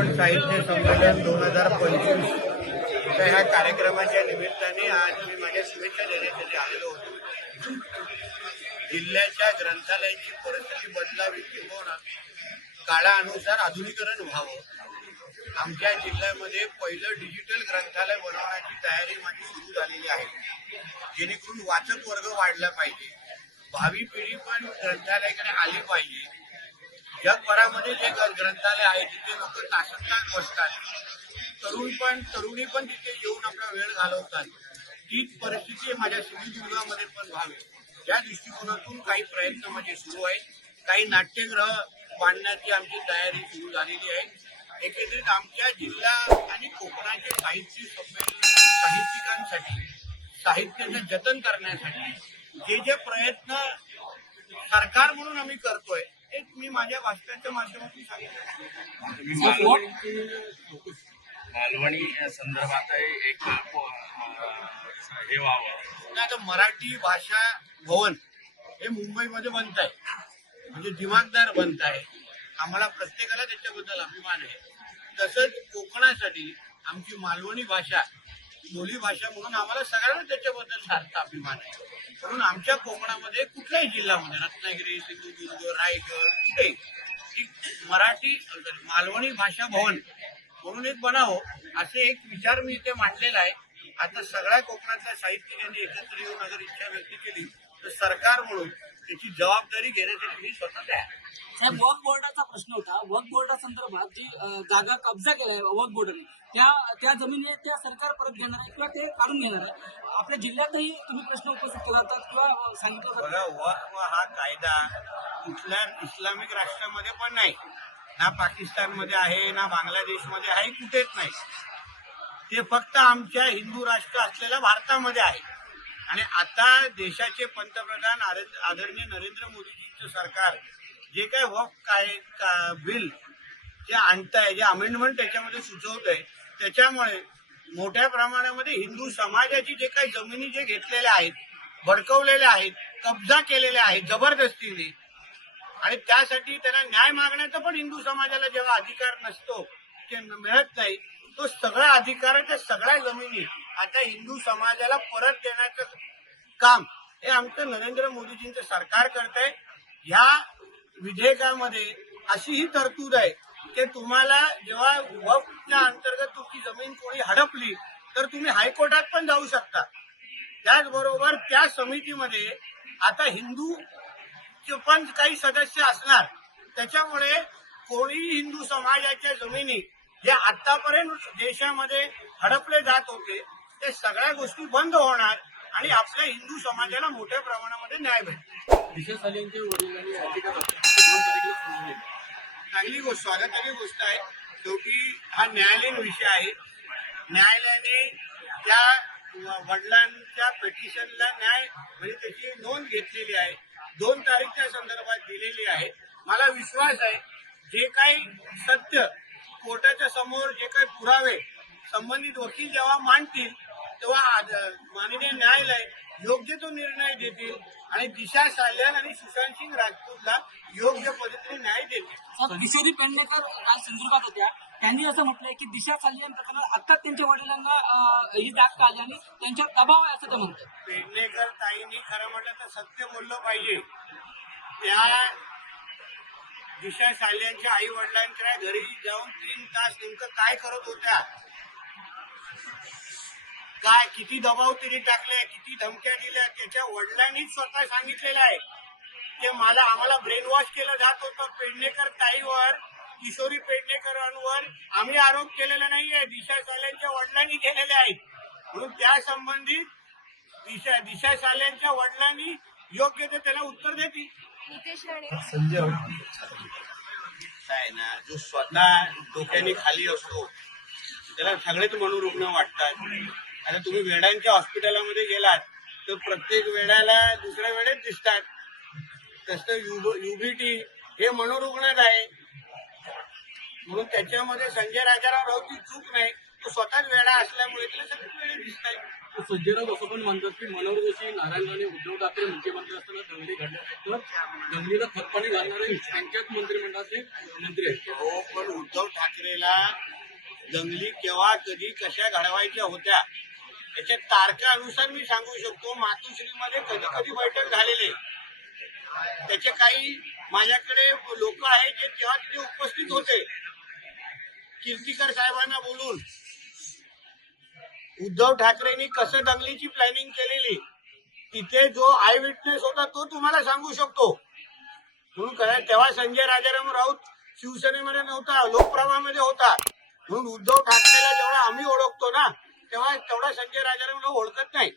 कोकण साहित्य संमेलन 2025 ह्या कार्यक्रमाच्या निमित्ताने आज मी माझ्या शुभेच्छा देण्यासाठी आलेलो होतो। जिल्ह्याच्या ग्रंथालयाची परिस्थिती बदलावी किंवा काळानुसार आधुनिकीकरण व्हावं। आमच्या जिल्ह्यामध्ये पहिलं डिजिटल ग्रंथालय बनवण्याची तयारी माझी सुरू झालेली आहे, जेणेकरून वाचक वर्ग वाढला पाहिजे, भावी पिढी पण ग्रंथालयाकडे आली पाहिजे। जगभरामध्ये जे ग्रंथालय आहे तिथे लोक तासंतास बसतात, तरुणी पण तिथे येऊन आपला वेळ घालवतात। तीच परिस्थिती माझ्या सिंधुदुर्गामध्ये पण व्हावी या दृष्टिकोनातून काही प्रयत्न माझे सुरू आहेत। काही नाट्यगृह बांधण्याची आमची तयारी सुरू झालेली आहे। एकंदरीत आमच्या जिल्हा आणि कोकणाचे साहित्य संमेलन साहित्यिकांसाठी साहित्याचं जतन करण्यासाठी जे जे प्रयत्न सरकार म्हणून आम्ही करतोय एक मी माझ्या भाषणाच्या माध्यमातून सांगितलं। मालवणी संदर्भात एक हे व्हावं। आता मराठी भाषा भवन हे मुंबईमध्ये बनत आहे, म्हणजे दिमागदार बनत आहे। आम्हाला प्रत्येकाला त्याच्याबद्दल अभिमान आहे। तसंच कोकणासाठी आमची मालवणी भाषा बोली भाषा म्हणून आम्हाला सगळ्यांना त्याच्याबद्दल सारखा अभिमान आहे। म्हणून आमच्या कोकणामध्ये कुठल्याही जिल्ह्यामध्ये रत्नागिरी, सिंधुदुर्ग, रायगड कुठेही मराठी मालवणी भाषा भवन म्हणून एक बनावं असे एक विचार मी इथे मांडलेला आहे। आता सगळ्या कोकणातल्या साहित्यिकांनी एकत्र येऊन अगर इच्छा व्यक्त केली तर सरकार म्हणून त्याची जबाबदारी घेण्यासाठी मी स्वतः तयार। साहेब, वक्फ बोर्डाचा प्रश्न होता। वक्फ बोर्डा संदर्भात जी जागा कब्जा केलाय वक्फ बोर्डाने त्या जमिनी त्या सरकार परत घेणार आहे किंवा ते काढून घेणार आहे। आपल्या जिल्ह्यातही तुम्ही प्रश्न उपस्थित करतात किंवा सांगितलं जातं। वक्फ हा कायदा कुठल्या इस्लामिक राष्ट्रामध्ये पण नाही, ना पाकिस्तानमध्ये आहे, ना बांगलादेशमध्ये आहे, कुठेच नाही। ते फक्त आमच्या हिंदू राष्ट्र असलेल्या भारतामध्ये आहे। आणि आता देशाचे पंतप्रधान आदरणीय नरेंद्र मोदीजींचं सरकार जे काय वक्फ बिल जे आणतंय, जे अमेंडमेंट त्याच्यामध्ये सुचवत आहे, त्याच्यामुळे मोठ्या प्रमाणामध्ये हिंदू समाजाची जे काही जमिनी जे घेतलेल्या आहेत, भडकवलेल्या आहेत, कब्जा केलेल्या आहेत जबरदस्तीने, आणि त्यासाठी त्यांना न्याय मागण्याचा पण हिंदू समाजाला जेव्हा अधिकार नसतो, ते मिळत नाही, तो सगळा अधिकार त्या सगळ्या जमिनी आता हिंदू समाजाला परत देण्याचं काम हे आमचं नरेंद्र मोदीजींचं सरकार करत आहे। या विधेयकामध्ये अशी ही तरतूद आहे की तुम्हाला जेव्हा वक्फच्या अंतर्गत तुमची जमीन कोणी हडपली तर तुम्ही हायकोर्टात पण जाऊ शकता। त्याचबरोबर त्या समितीमध्ये आता हिंदूचे पण काही सदस्य असणार, त्याच्यामुळे कोणीही हिंदू समाजाच्या जमिनी जे आतापर्यंत देशामध्ये हडपले जात होते ते सगळ्या गोष्टी बंद होणार आणि आपल्या हिंदू समाजाला मोठ्या प्रमाणामध्ये न्याय भेटेल। चांगली गोष्ट, स्वागताची गोष्ट आहे। शेवटी हा न्यायालयीन विषय आहे। न्यायालयाने त्या वडिलांच्या पिटिशनला न्याय म्हणजे त्याची नोंद घेतलेली आहे, 2 तारीख त्या संदर्भात दिलेली आहे। मला विश्वास आहे जे काही सत्य कोर्टाच्या समोर जे काही पुरावे संबंधित वकील जेव्हा मांडतील तेव्हा माननीय न्यायालय योग्य तो निर्णय देतील आणि दिशा साल्यान आणि सुशांत सिंग राजपूतला योग्य पद्धतीने न्याय देतील। किशोरी पेडणेकर आज सिंधुदुर्गात होत्या, त्यांनी असं म्हटलंय की दिशा सालियन प्रकरणात आत्ताच त्यांच्या वडिलांना ही जाग आली आणि त्यांच्यावर दबाव आहे असं ते म्हणतात। पेडणेकर ताईंनी खरं म्हटलं तर सत्य बोललं पाहिजे। त्या दिशा सालियांच्या आई वडिलांच्या घरी जाऊन 3 तास नेमकं काय करत होत्या, काय किती दबाव तिने टाकले, किती धमक्या दिल्या, त्याच्या वडिलांनीच स्वतः सांगितलेलं आहे की आम्हाला ब्रेन वॉश केलं जात होतं। पेडणेकर ताईवर, किशोरी पेडणेकरांवर आम्ही आरोप केलेला नाहीये, दिशा साल्यांच्या वडिलांनी केलेले आहेत। म्हणून त्या संबंधित दिशा साल्यांच्या वडिलांनी योग्य ते त्याला उत्तर देतील। संजय आहे ना, जो स्वतः डोक्याने खाली असतो त्याला सगळेच मनोरुग्ण वाटतात। आता तुम्ही वेड्यांच्या हॉस्पिटलमध्ये गेलात तर प्रत्येक वेड्याला दुसऱ्या वेळेत दिसतात, तसं युबीटी हे मनोरुग्णच आहे। म्हणून त्याच्यामध्ये संजय राजाराव राऊतची चूक नाही, तो स्वतःच वेडा असल्यामुळे तिला सगळे वेळे दिसत आहे. संजय राऊत असं पण म्हणतात की मनोहर जोशी, नारायण राणे, उद्धव ठाकरे मुख्यमंत्री असताना दंगली घडल्या आहेत, तर दंगलीला खतपाणी घालणारे त्यांच्याच मंत्रिमंडळाचे मंत्री आहेत. हो, पण उद्धव ठाकरेला दंगली केव्हा कधी कशा घडवायच्या होत्या याच्या तारखानुसार मी सांगू शकतो. मातोश्रीमध्ये कधी कधी बैठक झालेली त्याचे काही माझ्याकडे लोक आहेत जे तेव्हा तिथे उपस्थित होते. कीर्तीकर साहेबांना बोलून उद्धव ठाकरेंनी कसं दंगलीची प्लॅनिंग केलेली तिथे जो आय विटनेस होता तो तुम्हाला सांगू शकतो. म्हणून तेव्हा संजय राजाराम राऊत शिवसेनेमध्ये नव्हता, लोकप्रभामध्ये होता. म्हणून उद्धव ठाकरेला जेवढा आम्ही ओळखतो ना तेव्हा तेवढा संजय राजाराम राऊत ओळखत नाही.